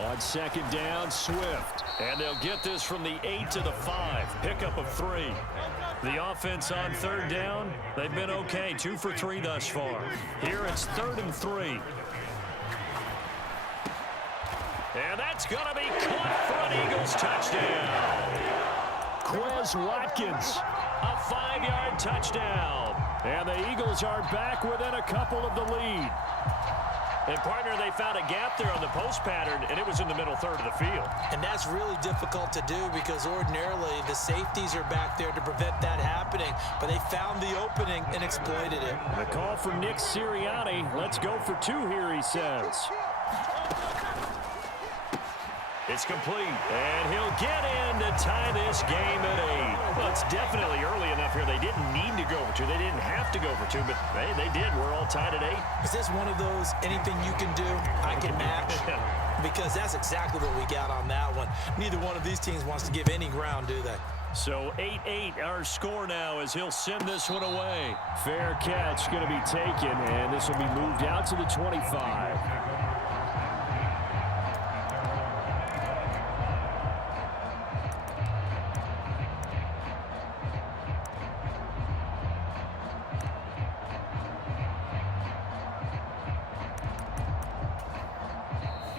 On second down, Swift. And they'll get this from the 8 to the 5. Pickup of 3. The offense on third down, they've been okay. 2 for 3 thus far. Here it's 3rd and 3. And that's going to be caught for an Eagles touchdown. Quez Watkins, a 5-yard touchdown. And the Eagles are back within a couple of the lead. And, partner, they found a gap there on the post pattern, and it was in the middle third of the field. And that's really difficult to do because ordinarily the safeties are back there to prevent that happening. But they found the opening and exploited it. The call for Nick Sirianni. Let's go for 2 here, he says. It's complete, and he'll get in to tie this game at 8. Well, it's definitely early enough here. They didn't need to go for 2. They didn't have to go for 2, but hey, they did. We're all tied at 8. Is this one of those anything you can do, I can match? Because that's exactly what we got on that one. Neither one of these teams wants to give any ground, do they? So 8-8 our score now as he'll send this one away. Fair catch going to be taken, and this will be moved out to the 25.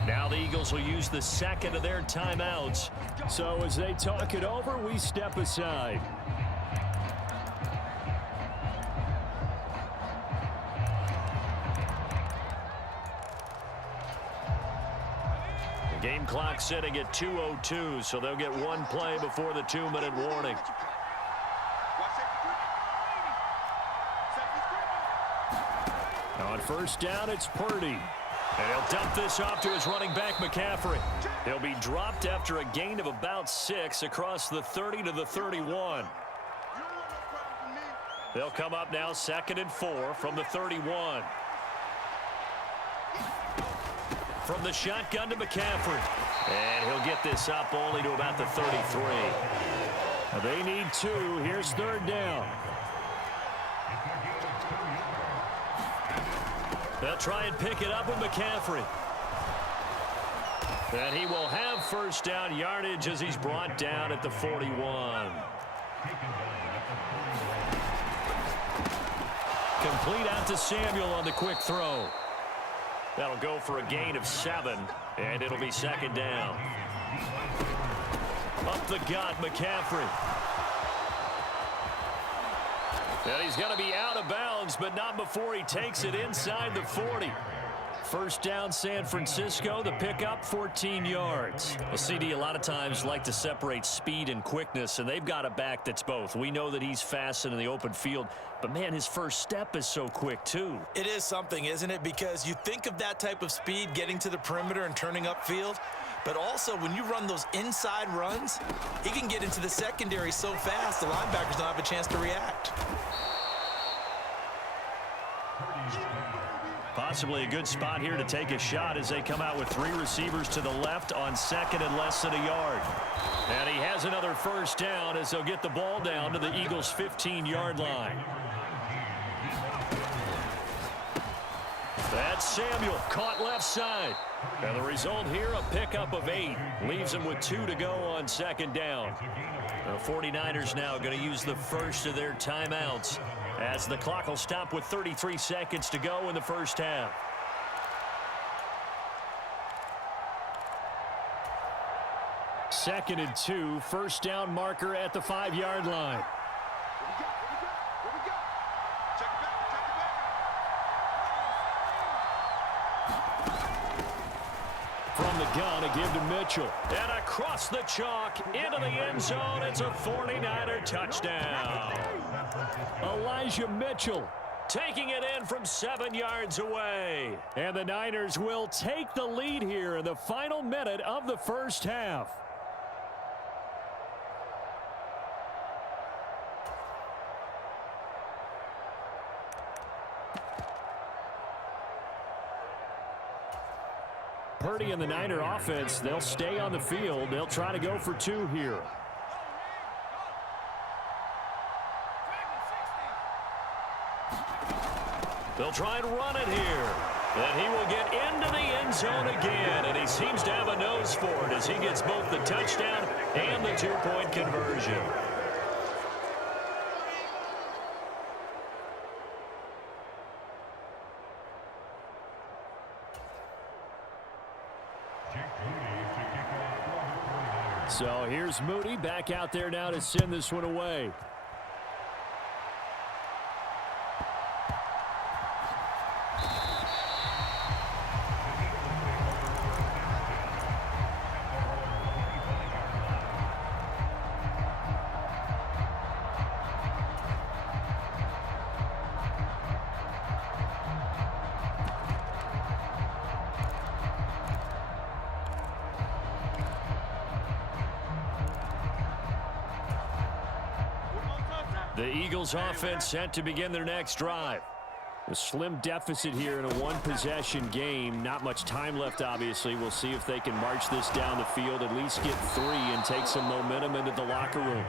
Now the Eagles will use the second of their timeouts. So as they talk it over, we step aside. The game clock sitting at 2:02, so they'll get one play before the 2-minute warning. On first down, it's Purdy. And he'll dump this off to his running back, McCaffrey. He'll be dropped after a gain of about 6 across the 30 to the 31. They'll come up now 2nd and 4 from the 31. From the shotgun to McCaffrey. And he'll get this up only to about the 33. Now they need 2. Here's 3rd down. They'll try and pick it up with McCaffrey. And he will have first down yardage as he's brought down at the 41. Complete out to Samuel on the quick throw. That'll go for a gain of 7, and it'll be 2nd down. Up the gut, McCaffrey. And he's going to be out of bounds, but not before he takes it inside the 40. First down, San Francisco. The pickup, 14 yards. Well, CD a lot of times like to separate speed and quickness, and they've got a back that's both. We know that he's fast in the open field, but, man, his first step is so quick, too. It is something, isn't it? Because you think of that type of speed getting to the perimeter and turning upfield, but also when you run those inside runs, he can get into the secondary so fast the linebackers don't have a chance to react. Possibly a good spot here to take a shot as they come out with 3 receivers to the left on 2nd and less than a yard. And he has another first down as they'll get the ball down to the Eagles' 15-yard line. That's Samuel, caught left side. And the result here, a pickup of 8. Leaves him with 2 to go on 2nd down. The 49ers now going to use the first of their timeouts as the clock will stop with 33 seconds to go in the first half. Second and 2, first down marker at the 5-yard line. From the gun, a give to Mitchell. And across the chalk, into the end zone, it's a 49er touchdown. Elijah Mitchell taking it in from 7 yards away. And the Niners will take the lead here in the final minute of the first half. Purdy and the Niner offense, they'll stay on the field. They'll try to go for 2 here. They'll try and run it here. And he will get into the end zone again, and he seems to have a nose for it as he gets both the touchdown and the two-point conversion. So here's Moody back out there now to send this one away. The Eagles offense set to begin their next drive. A slim deficit here in a one-possession game. Not much time left, obviously. We'll see if they can march this down the field, at least get 3 and take some momentum into the locker room.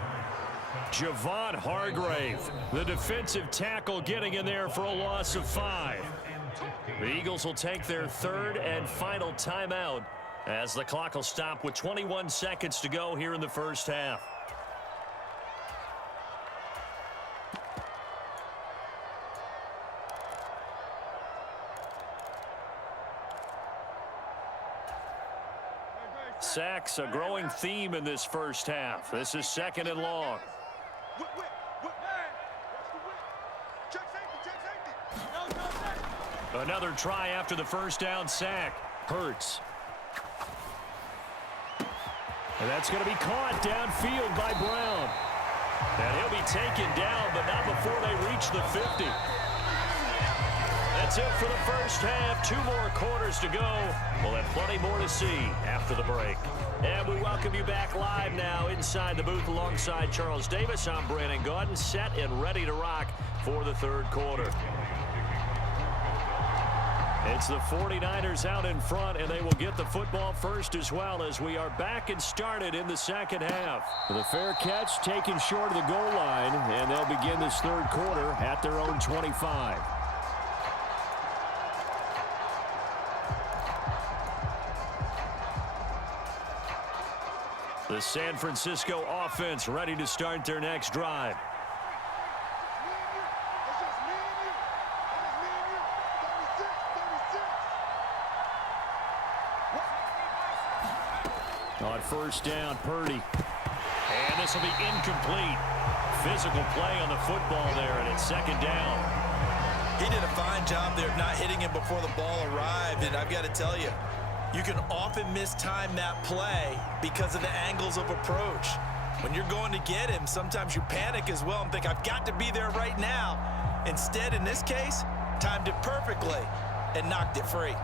Javon Hargrave, the defensive tackle, getting in there for a loss of 5. The Eagles will take their third and final timeout as the clock will stop with 21 seconds to go here in the first half. Sacks, a growing theme in this first half. This is 2nd and long. Another try after the first down sack. Hurts. And that's going to be caught downfield by Brown. And he'll be taken down, but not before they reach the 50. That's it for the first half. 2 more quarters to go. We'll have plenty more to see after the break. And we welcome you back live now inside the booth alongside Charles Davis. I'm Brandon Gaudin, set and ready to rock for the third quarter. It's the 49ers out in front, and they will get the football first as well as we are back and started in the second half. The fair catch taken short of the goal line, and they'll begin this third quarter at their own 25. The San Francisco offense ready to start their next drive. On first down, Purdy. And this will be incomplete. Physical play on the football there, and it's 2nd down. He did a fine job there of not hitting him before the ball arrived, and I've got to tell you, you can often mistime that play because of the angles of approach. When you're going to get him, sometimes you panic as well and think, I've got to be there right now. Instead, in this case, timed it perfectly and knocked it free.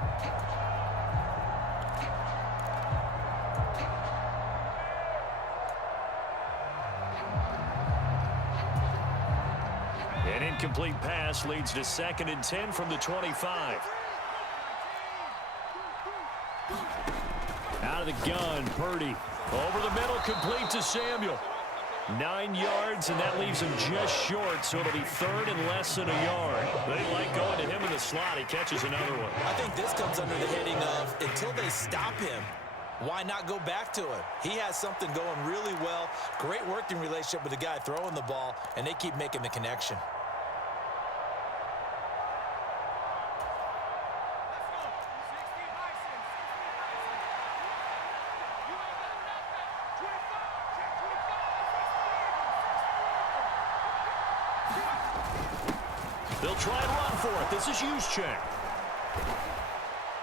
An incomplete pass leads to 2nd and 10 from the 25. Out of the gun, Purdy. Over the middle, complete to Samuel. 9 yards, and that leaves him just short, so it'll be 3rd and less than a yard. They like going to him in the slot. He catches another one. I think this comes under the heading of, until they stop him, why not go back to him? He has something going really well. Great working relationship with the guy throwing the ball, and they keep making the connection. They'll try and run for it. This is Juszczyk.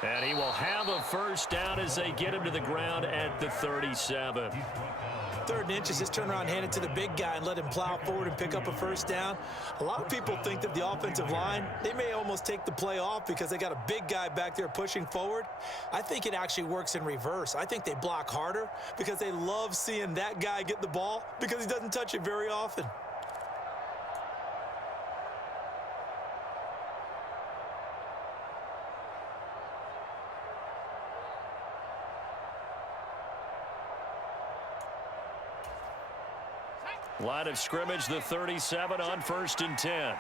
And he will have a first down as they get him to the ground at the 37. 3rd and inches, just turn around, hand it to the big guy, and let him plow forward and pick up a first down. A lot of people think that the offensive line, they may almost take the play off because they got a big guy back there pushing forward. I think it actually works in reverse. I think they block harder because they love seeing that guy get the ball because he doesn't touch it very often. Line of scrimmage, the 37 on 1st and 10.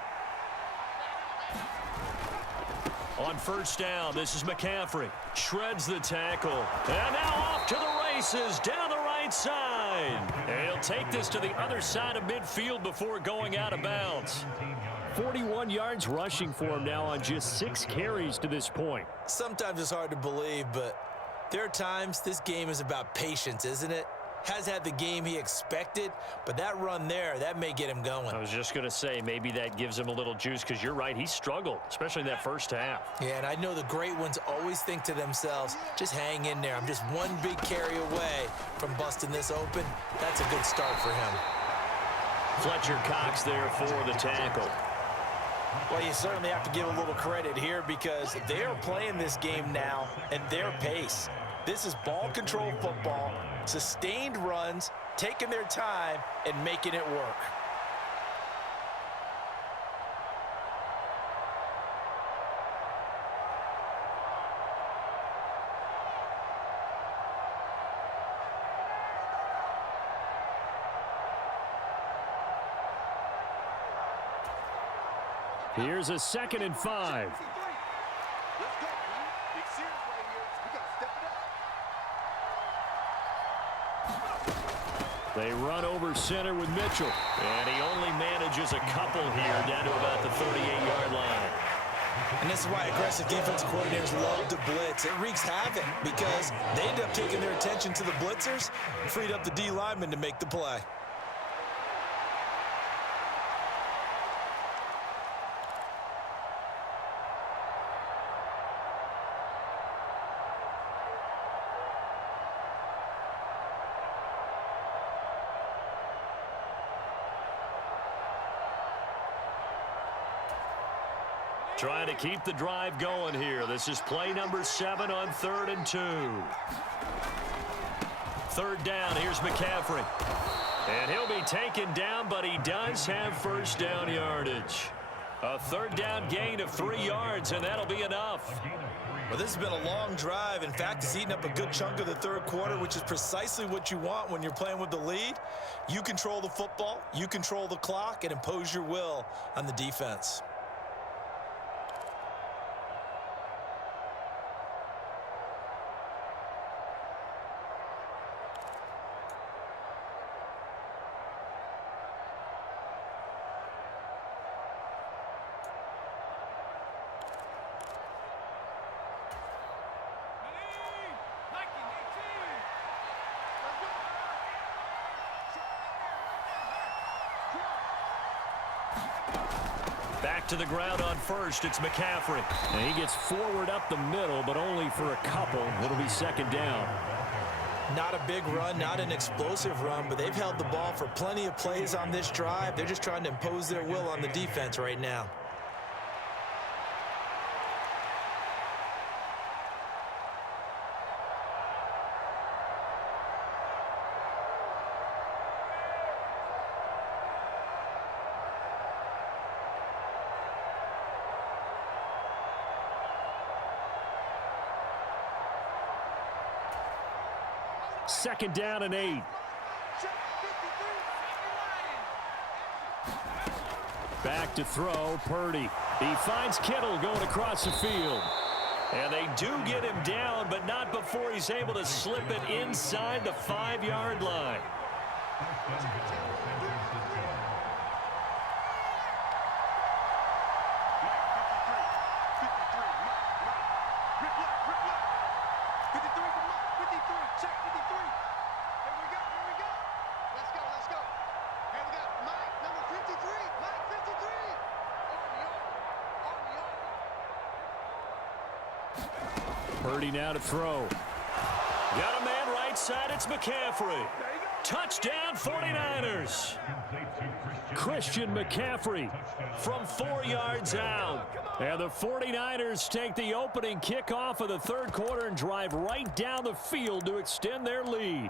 On first down, this is McCaffrey. Shreds the tackle. And now off to the races down the right side. And he'll take this to the other side of midfield before going out of bounds. 41 yards rushing for him now on just 6 carries to this point. Sometimes it's hard to believe, but there are times this game is about patience, isn't it? Has had the game he expected, but that run there, that may get him going. I was just going to say, maybe that gives him a little juice, because you're right, he struggled, especially in that first half. Yeah, and I know the great ones always think to themselves, just hang in there. I'm just one big carry away from busting this open. That's a good start for him. Fletcher Cox there for the tackle. Well, you certainly have to give a little credit here because they are playing this game now at their pace. This is ball control football, sustained runs, taking their time, and making it work. Here's a 2nd and 5. They run over center with Mitchell. And he only manages a couple here down to about the 38-yard line. And this is why aggressive defensive coordinators love to blitz. It wreaks havoc because they end up taking their attention to the blitzers and freed up the D lineman to make the play. Trying to keep the drive going here. This is play number 7 on 3rd and 2. 3rd down, here's McCaffrey. And he'll be taken down, but he does have first down yardage. A 3rd down gain of 3 yards, and that'll be enough. Well, this has been a long drive. In fact, it's eaten up a good chunk of the 3rd quarter, which is precisely what you want when you're playing with the lead. You control the football, you control the clock, and impose your will on the defense. Back to the ground on first. It's McCaffrey. And he gets forward up the middle, but only for a couple. It'll be 2nd down. Not a big run, not an explosive run, but they've held the ball for plenty of plays on this drive. They're just trying to impose their will on the defense right now. Second down and 8. Back to throw, Purdy. He finds Kittle going across the field. And they do get him down, but not before he's able to slip it inside the 5-yard line. Purdy now to throw. Got a man right side. It's McCaffrey. Touchdown 49ers. Christian McCaffrey from 4 yards out. And the 49ers take the opening kickoff of the 3rd quarter and drive right down the field to extend their lead.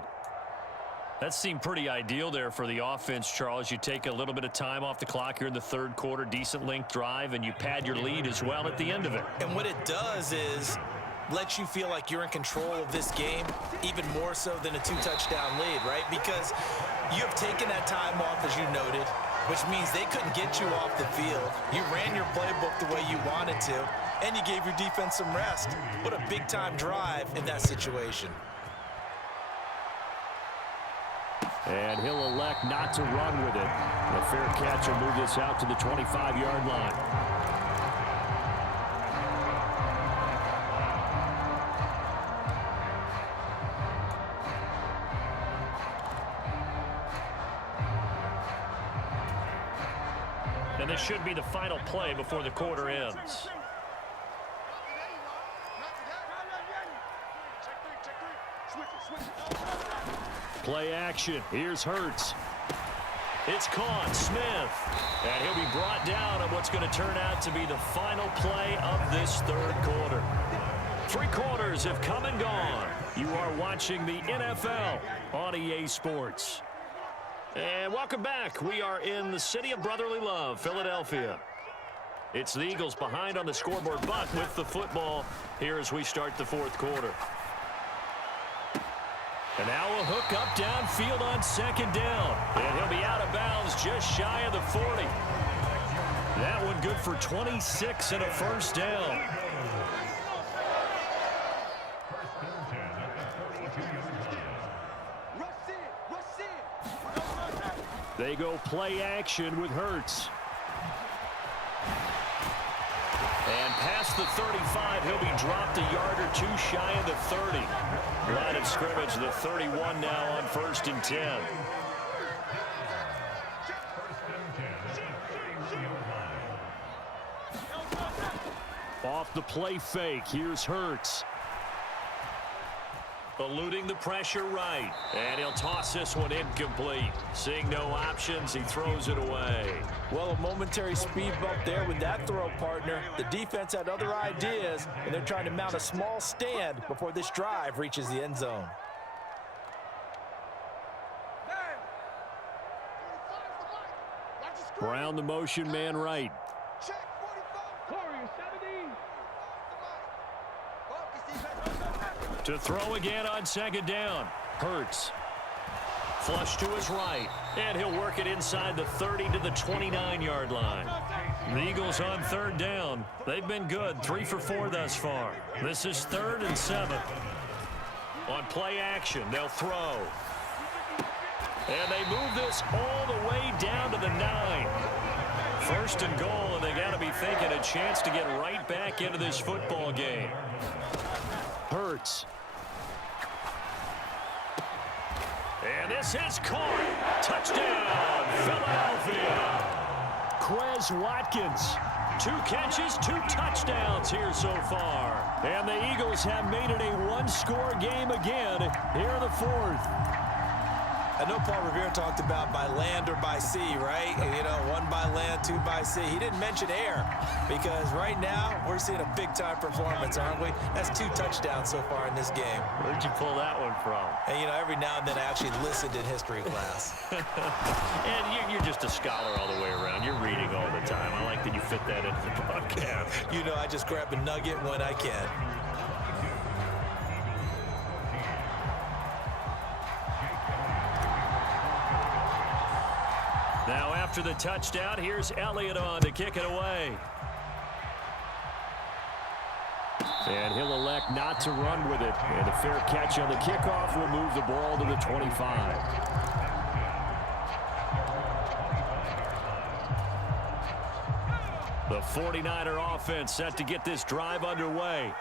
That seemed pretty ideal there for the offense, Charles. You take a little bit of time off the clock here in the 3rd quarter, decent length drive, and you pad your lead as well at the end of it. And what it does is lets you feel like you're in control of this game, even more so than a 2-touchdown lead, right? Because you have taken that time off, as you noted, which means they couldn't get you off the field. You ran your playbook the way you wanted to. and you gave your defense some rest. What a big-time drive in that situation. And he'll elect not to run with it. The fair catch will move this out to the 25-yard line. And this should be the final play before the quarter ends. Play action. Here's Hurts. It's caught. Smith. And he'll be brought down on what's going to turn out to be the final play of this third quarter. 3 quarters have come and gone. You are watching the NFL on EA Sports. And welcome back. We are in the city of brotherly love, Philadelphia. It's the Eagles behind on the scoreboard, but with the football here as we start the fourth quarter. And now a hook up downfield on second down. And he'll be out of bounds just shy of the 40. That one good for 26 and a first down. They go play action with Hurts. And past the 35, he'll be dropped a yard or two shy of the 30. Line of scrimmage, the 31 now on 1st and 10. Off the play fake, here's Hurts. Eluding the pressure right. And he'll toss this one incomplete. Seeing no options, he throws it away. Well, a momentary speed bump there with that throw, partner. The defense had other ideas, and they're trying to mount a small stand before this drive reaches the end zone. Brown the motion man right. To throw again on second down. Hurts. Flush to his right. And he'll work it inside the 30 to the 29-yard line. The Eagles on third down. They've been good. 3 for 4 thus far. This is 3rd and 7. On play action, they'll throw. And they move this all the way down to the 9. 1st and goal, and they got to be thinking a chance to get right back into this football game. Hurts. And this is caught. Touchdown, Philadelphia. Quez Watkins. 2 catches, 2 touchdowns here so far. And the Eagles have made it a one-score game again here in the 4th. I know Paul Revere talked about by land or by sea, right? You know, 1 by land, 2 by sea. He didn't mention air because right now we're seeing a big-time performance, aren't we? That's 2 touchdowns so far in this game. Where'd you pull that one from? And, you know, every now and then I actually listened in history class. And you're just a scholar all the way around. You're reading all the time. I like that you fit that into the podcast. You know, I just grab a nugget when I can. Now after the touchdown, here's Elliott on to kick it away. And he'll elect not to run with it. And a fair catch on the kickoff will move the ball to the 25. The 49er offense set to get this drive underway.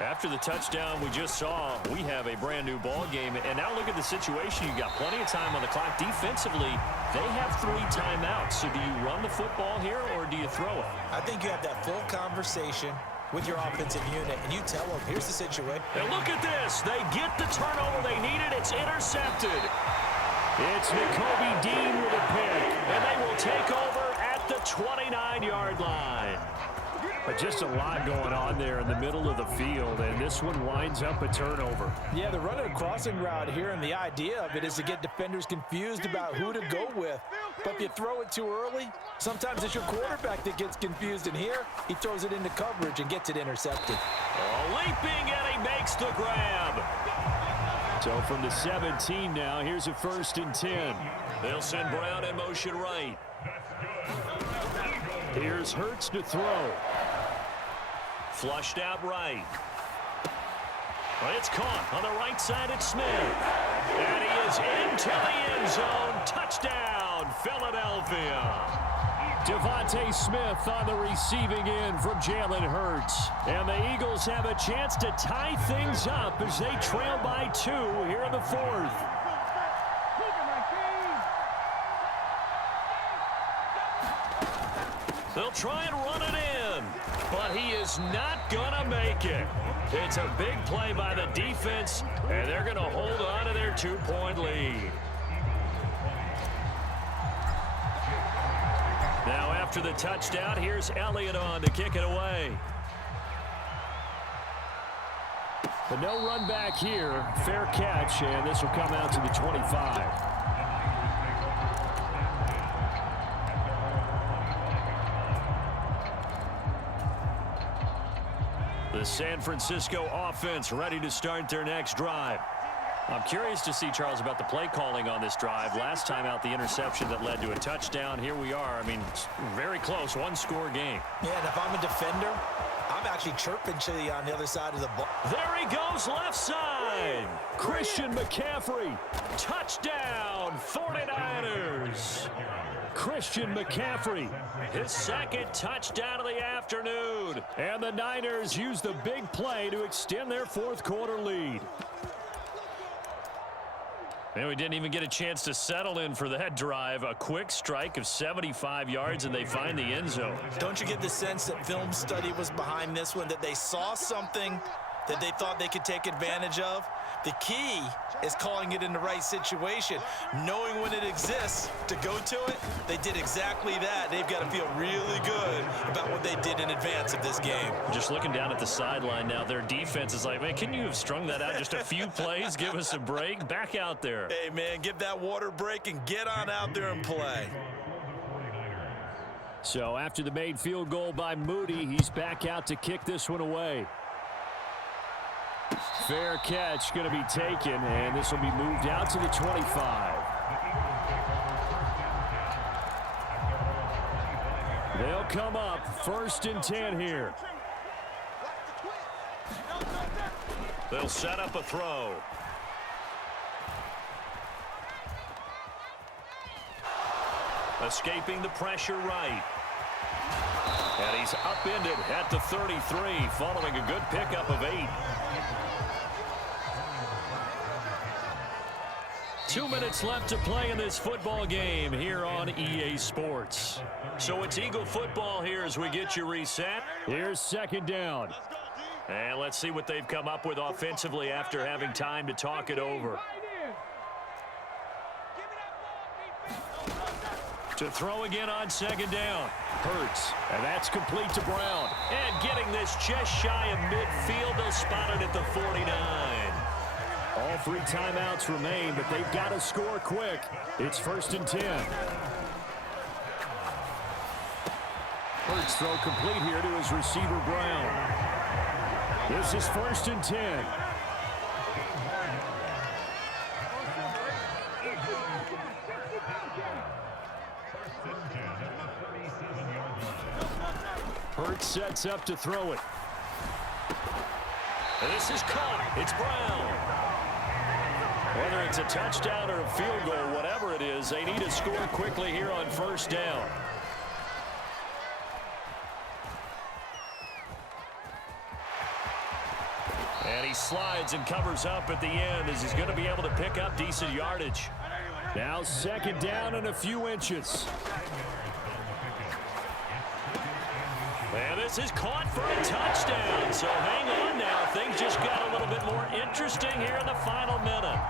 After the touchdown we just saw, we have a brand new ball game. And now look at the situation. You got plenty of time on the clock. Defensively, they have 3 timeouts. So do you run the football here or do you throw it? I think you have that full conversation with your offensive unit, and you tell them, here's the situation. And look at this. They get the turnover they needed. It's intercepted. It's Nakobe Dean with a pick. And they will take over at the 29-yard line. But just a lot going on there in the middle of the field, and this one winds up a turnover. Yeah, they're running a crossing route here, and the idea of it is to get defenders confused about who to go with. But if you throw it too early, sometimes it's your quarterback that gets confused, and here he throws it into coverage and gets it intercepted. Oh, leaping, and he makes the grab. So from the 17 now, here's a 1st and 10. They'll send Brown in motion right. Here's Hurts to throw. Flushed out right. Well, it's caught on the right side at Smith. And he is into the end zone. Touchdown, Philadelphia. Devontae Smith on the receiving end from Jalen Hurts. And the Eagles have a chance to tie things up as they trail by 2 here in the 4th. They'll try and run it in, but he is not going to make it. It's a big play by the defense, and they're going to hold on to their 2-point lead. Now after the touchdown, here's Elliott on to kick it away. The no run back here, fair catch, and this will come out to the 25. The San Francisco offense ready to start their next drive. I'm curious to see, Charles, about the play calling on this drive. Last time out, the interception that led to a touchdown. Here we are. I mean, very close, one-score game. Yeah, and if I'm a defender, I'm actually chirping Chili on the other side of the ball. There he goes, left side. Christian McCaffrey. Touchdown, 49ers. Christian McCaffrey, his second touchdown of the afternoon. And the Niners use the big play to extend their 4th quarter lead. And we didn't even get a chance to settle in for that drive. A quick strike of 75 yards, and they find the end zone. Don't you get the sense that film study was behind this one, that they saw something that they thought they could take advantage of? The key is calling it in the right situation, knowing when it exists to go to it. They did exactly that. They've got to feel really good about what they did in advance of this game. Just looking down at the sideline now, their defense is like, man, can you have strung that out just a few plays? Give us a break. Back out there. Hey, man, give that water break and get on out there and play. So after the made field goal by Moody, he's back out to kick this one away. Fair catch going to be taken, and this will be moved out to the 25. They'll come up 1st and 10 here. They'll set up a throw. Escaping the pressure right. And he's upended at the 33, following a good pickup of 8. 2 minutes left to play in this football game here on EA Sports. So it's Eagle football here as we get you reset. Here's 2nd down. And let's see what they've come up with offensively after having time to talk it over. To throw again on 2nd down. Hurts. And that's complete to Brown. And getting this just shy of midfield. They'll spot it at the 49. All 3 timeouts remain, but they've got to score quick. It's 1st and 10. Hurts throw complete here to his receiver, Brown. This is 1st and 10. Hurts sets up to throw it. And this is caught. It's Brown. Whether it's a touchdown or a field goal, whatever it is, they need to score quickly here on 1st down. And he slides and covers up at the end as he's going to be able to pick up decent yardage. Now 2nd down and a few inches. And this is caught for a touchdown. So hang on now. Things just got a little bit more interesting here in the final minute.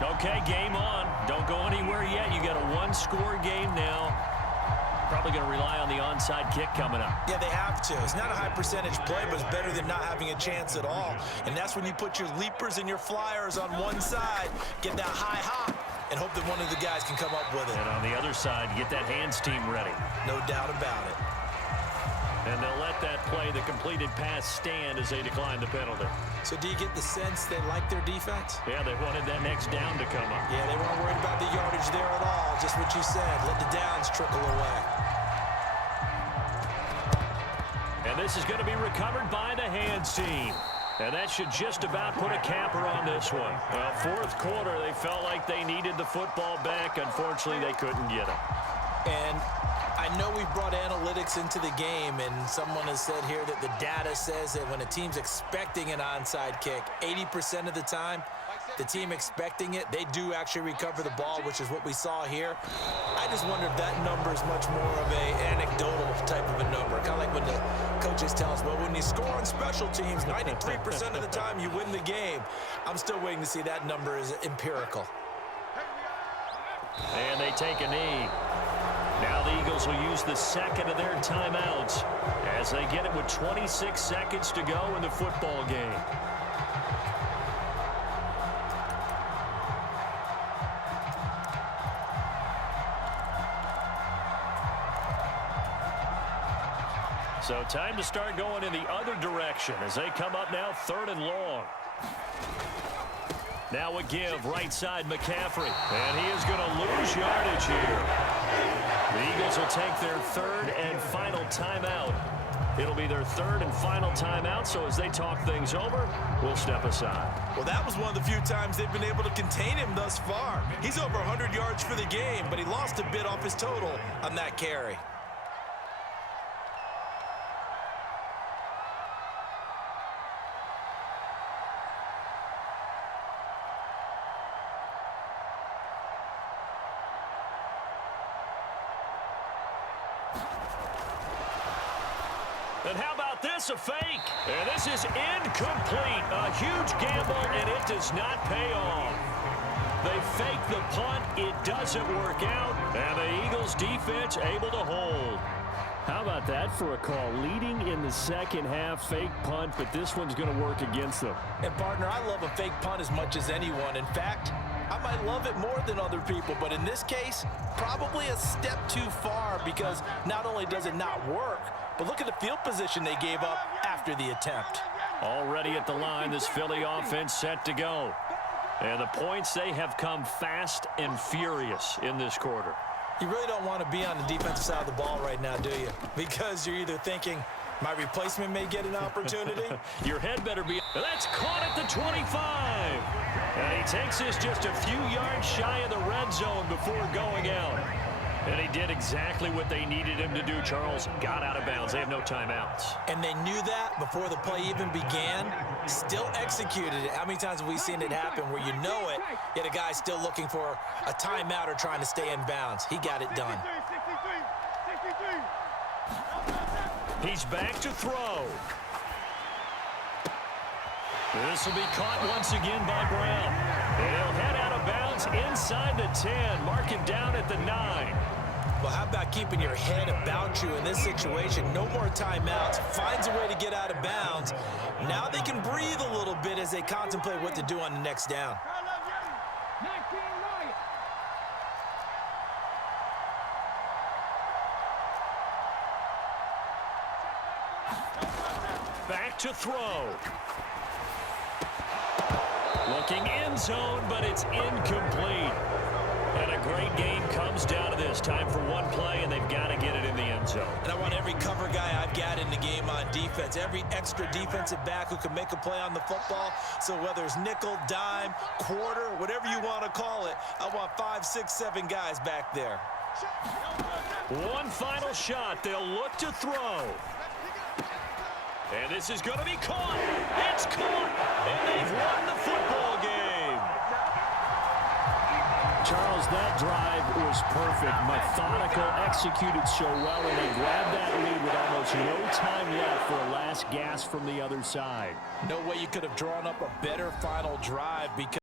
Okay, game on. Don't go anywhere yet. You got a 1-score game now. Probably going to rely on the onside kick coming up. Yeah, they have to. It's not a high percentage play, but it's better than not having a chance at all. And that's when you put your leapers and your flyers on one side, get that high hop, and hope that one of the guys can come up with it. And on the other side, get that hands team ready. No doubt about it. And they'll let that play, the completed pass, stand as they decline the penalty. So do you get the sense they like their defense? Yeah, they wanted that next down to come up. Yeah, they weren't worried about the yardage there at all. Just what you said. Let the downs trickle away. And And this is going to be recovered by the hands team. And that should just about put a capper on this one. Well, fourth quarter, they felt like they needed the football back. Unfortunately, they couldn't get it. And I know we've brought analytics into the game, and someone has said here that the data says that when a team's expecting an onside kick, 80% of the time, the team expecting it, they do actually recover the ball, which is what we saw here. I just wonder if that number is much more of an anecdotal type of a number. Kind of like when the coaches tell us, well, when you score on special teams, 93% of the time you win the game. I'm still waiting to see that number is empirical. And they take a knee. Now the Eagles will use the second of their timeouts as they get it with 26 seconds to go in the football game. So time to start going in the other direction as they come up now 3rd and long. Now a give right side McCaffrey. And he is going to lose yardage here. The Eagles will take their 3rd and final timeout. It'll be their 3rd and final timeout, so as they talk things over, we'll step aside. Well, that was one of the few times they've been able to contain him thus far. He's over 100 yards for the game, but he lost a bit off his total on that carry. And how about this, a fake? And this is incomplete. A huge gamble, and it does not pay off. They fake the punt. It doesn't work out. And the Eagles defense able to hold. How about that for a call? Leading in the second half, fake punt, but this one's going to work against them. And, partner, I love a fake punt as much as anyone. In fact, I might love it more than other people, but in this case, probably a step too far because not only does it not work, but look at the field position they gave up after the attempt. Already at the line, this Philly offense set to go. And the points, they have come fast and furious in this quarter. You really don't want to be on the defensive side of the ball right now, do you? Because you're either thinking, my replacement may get an opportunity. Your head better be. That's caught at the 25. And he takes this just a few yards shy of the red zone before going out. And he did exactly what they needed him to do, Charles. Got out of bounds. They have no timeouts. And they knew that before the play even began. Still executed it. How many times have we seen it happen where you know it, yet a guy's still looking for a timeout or trying to stay in bounds? He got it done. He's back to throw. This will be caught once again by Brown. And he'll head out of bounds inside the 10. Mark him down at the 9. Well, how about keeping your head about you in this situation? No more timeouts. Finds a way to get out of bounds. Now they can breathe a little bit as they contemplate what to do on the next down. Back to throw. Looking end zone, but it's incomplete. And a great game comes down to this. Time for one play, and they've got to get it in the end zone. And I want every cover guy I've got in the game on defense, every extra defensive back who can make a play on the football. So whether it's nickel, dime, quarter, whatever you want to call it, I want 5, 6, 7 guys back there. One final shot. They'll look to throw. And this is going to be caught. It's caught. And they've won the football game. Charles, that drive was perfect. Methodical, executed so well, and they grabbed that lead with almost no time left for a last gasp from the other side. No way you could have drawn up a better final drive because